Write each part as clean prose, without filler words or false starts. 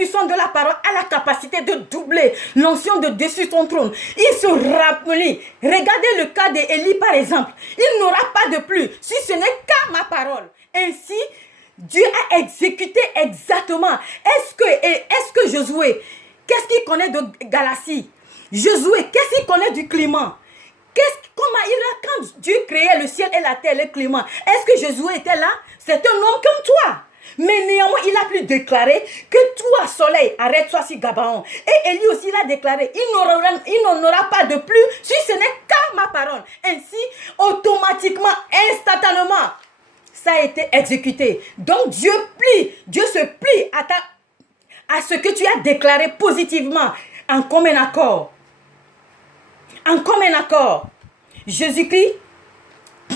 puissance de la parole a la capacité de doubler l'onction de dessus son trône. Il se rappelait. Regardez le cas d'Élie par exemple. Il n'aura pas de plus si ce n'est qu'à ma parole. Ainsi, Dieu a exécuté exactement. Est-ce que Josué, qu'est-ce qu'il connaît de Galatie? Josué, qu'est-ce qu'il connaît du climat? Quand Dieu créait le ciel et la terre, le climat, est-ce que Josué était là? C'est un homme comme toi. Mais néanmoins, il a pu déclarer que toi, soleil, arrête-toi sur Gabaon. Et Élie aussi l'a déclaré, il n'en aura pas de plus si ce n'est qu'à ma parole. Ainsi, automatiquement, instantanément, ça a été exécuté. Donc Dieu se plie à ce que tu as déclaré positivement, en commun accord. En commun accord. Jésus-Christ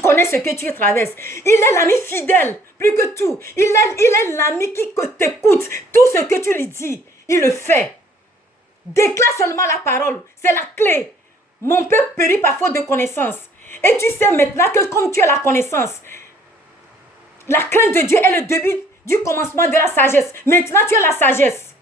connaît ce que tu traverses. Il est l'ami fidèle, plus que tout. Il est l'ami qui t'écoute. Tout ce que tu lui dis, il le fait. Déclare seulement la parole. C'est la clé. Mon peuple périt par faute de connaissance. Et tu sais maintenant que comme tu as la connaissance, la crainte de Dieu est le début du commencement de la sagesse. Maintenant, tu as la sagesse.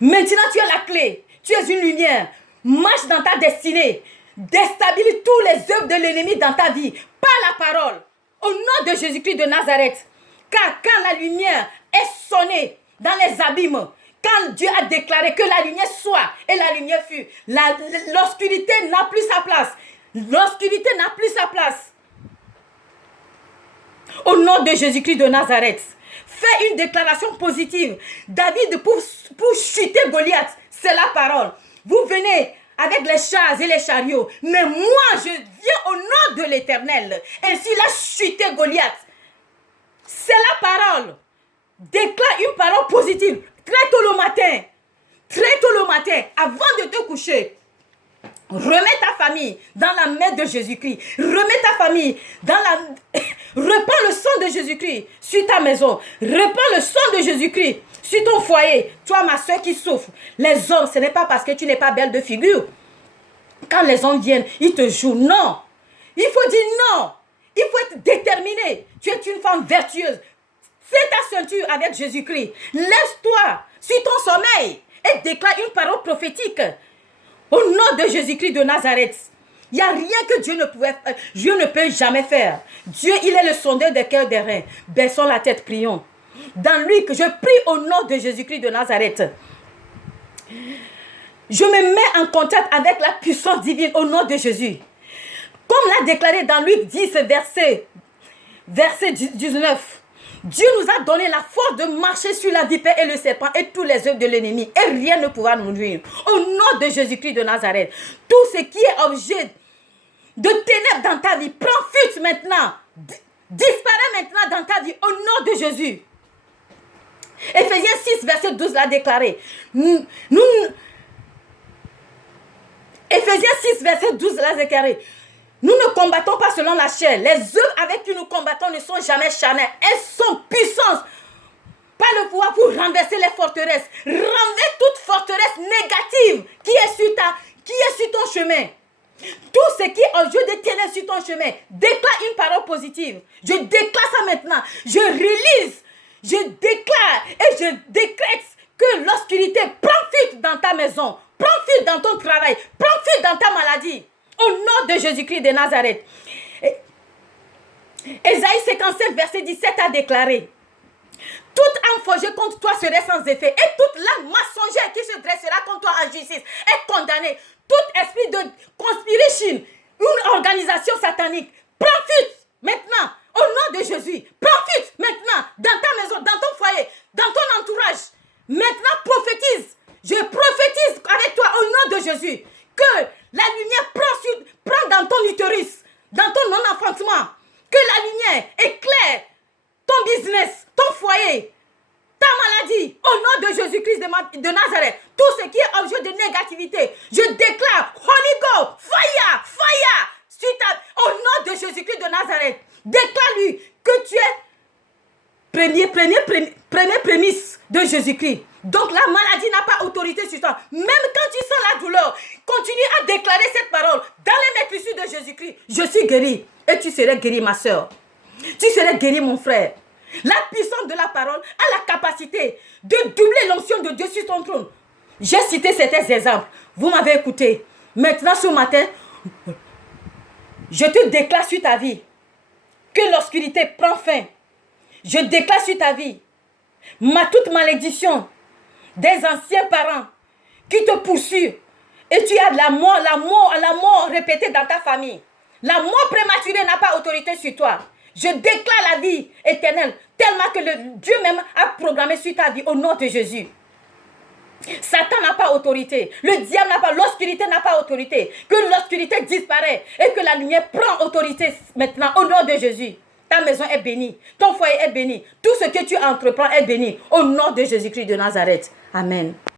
Maintenant, tu as la clé. Tu es une lumière. Marche dans ta destinée. Déstabilise tous les œuvres de l'ennemi dans ta vie. Par la parole. Au nom de Jésus-Christ de Nazareth. Car quand la lumière est sonnée dans les abîmes, quand Dieu a déclaré que la lumière soit et la lumière fut, l'obscurité n'a plus sa place. L'obscurité n'a plus sa place. Au nom de Jésus-Christ de Nazareth, fais une déclaration positive. David, pour chuter Goliath, c'est la parole. Vous venez avec les chars et les chariots, mais moi, je viens au nom de l'Éternel. Ainsi, il a chuté Goliath. C'est la parole. Déclare une parole positive. Très tôt le matin, avant de te coucher. Remets ta famille dans la main de Jésus-Christ. Remets ta famille dans la... Reprends le sang de Jésus-Christ sur ta maison. Reprends le sang de Jésus-Christ sur ton foyer. Toi, ma soeur qui souffre. Les hommes, ce n'est pas parce que tu n'es pas belle de figure. Quand les hommes viennent, ils te jouent. Non. Il faut dire non. Il faut être déterminé. Tu es une femme vertueuse. Fais ta ceinture avec Jésus-Christ. Laisse-toi sur ton sommeil et déclare une parole prophétique. Au nom de Jésus-Christ de Nazareth, il n'y a rien que Dieu ne peut jamais faire. Dieu, il est le sondeur des cœurs des reins. Baissons la tête, prions. Dans lui, que je prie au nom de Jésus-Christ de Nazareth. Je me mets en contact avec la puissance divine au nom de Jésus. Comme l'a déclaré dans Luc 10, verset 19. Dieu nous a donné la force de marcher sur la vipère et le serpent et tous les œuvres de l'ennemi. Et rien ne pourra nous nuire. Au nom de Jésus-Christ de Nazareth, tout ce qui est objet de ténèbres dans ta vie, prends fuite maintenant. Disparaît maintenant dans ta vie au nom de Jésus. Éphésiens 6, verset 12 l'a déclaré. Éphésiens 6, verset 12 l'a déclaré. Nous ne combattons pas selon la chair. Les œuvres avec qui nous combattons ne sont jamais charnelles. Elles sont puissantes par le pouvoir pour renverser les forteresses. Renverse toute forteresse négative qui est sur ton chemin. Tout ce qui est en jeu de ténèbres sur ton chemin. Déclare une parole positive. Je déclare ça maintenant. Je release. Je déclare et je décrète que l'obscurité prend fuite dans ta maison. Prends fuite dans ton travail. Prends fuite dans ta maladie. Au nom de Jésus-Christ de Nazareth. Ésaïe 55, verset 17 a déclaré: toute âme forgée contre toi serait sans effet, et toute langue mensongère qui se dressera contre toi en justice est condamnée. Tout esprit de conspiration, une organisation satanique, prends fuite maintenant, au nom de Jésus. Prends fuite maintenant, dans ta maison, dans ton foyer, dans ton entourage. Maintenant, prophétise. Je prophétise avec toi au nom de Jésus que la lumière prend dans ton utérus, dans ton non-enfantement. Que la lumière éclaire ton business, ton foyer, ta maladie. Au nom de Jésus-Christ de Nazareth, tout ce qui est objet de négativité, je déclare Holy Ghost, fire, fire. Au nom de Jésus-Christ de Nazareth, déclare-lui que tu es première prémisse de Jésus-Christ. Donc la maladie n'a pas autorité sur toi. Même quand tu sens la douleur, continue à déclarer cette parole. Dans les maîtrises de Jésus-Christ, je suis guéri. Et tu serais guéri, ma soeur. Tu serais guéri, mon frère. La puissance de la parole a la capacité de doubler l'onction de Dieu sur ton trône. J'ai cité certains exemples. Vous m'avez écouté. Maintenant, ce matin, je te déclare sur ta vie que l'obscurité prend fin. Je déclare sur ta vie toute malédiction des anciens parents qui te poursuivent et tu as de la mort répétée dans ta famille. La mort prématurée n'a pas autorité sur toi. Je déclare la vie éternelle tellement que Dieu même a programmé sur ta vie au nom de Jésus. Satan n'a pas autorité. Le diable n'a pas, l'obscurité n'a pas autorité. Que l'obscurité disparaît et que la lumière prend autorité maintenant au nom de Jésus. Ta maison est bénie, ton foyer est béni, tout ce que tu entreprends est béni au nom de Jésus-Christ de Nazareth. Amen.